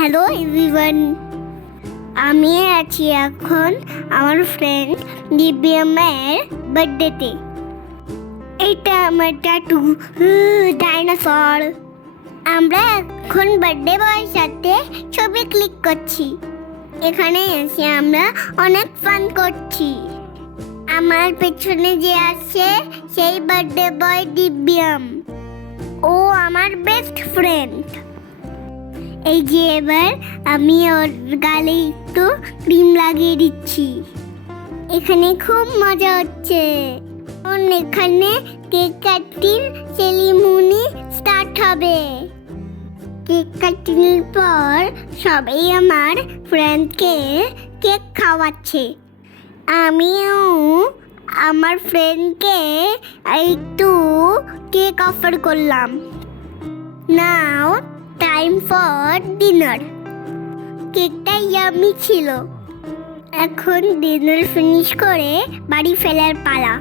Hello everyone, আমি আছি এখন আমার ফ্রেন্ড দিব্যামের বার্থডেতে। এটা আমার টাটু ডাইনোসর। আমরা এখন বার্থডে বয়ের সাথে ছবি ক্লিক করছি। এখানে এসে আমরা অনেক ফান করছি। আমার পেছনে যে আছে সেই বার্থডে বয় দিব্যাম। ও আমার বেস্ট ফ্রেন্ড। এই যে এবার আমি ওর গালে একটু ক্রিম লাগিয়ে দিচ্ছি। এখানে খুব মজা হচ্ছে। এখানে কেক কাটিং সেরিমনি স্টার্ট হবে। কেক কাটিংয়ের পর সবাই আমার ফ্রেন্ডকে কেক খাওয়াচ্ছে। আমিও আমার ফ্রেন্ডকে একটু কেক অফার করলাম। নাও টাইম ফর ডিনার। কেকটা ইয়াম্মি ছিল। এখন ডিনার ফিনিশ করে বাড়ি ফেরার পালা।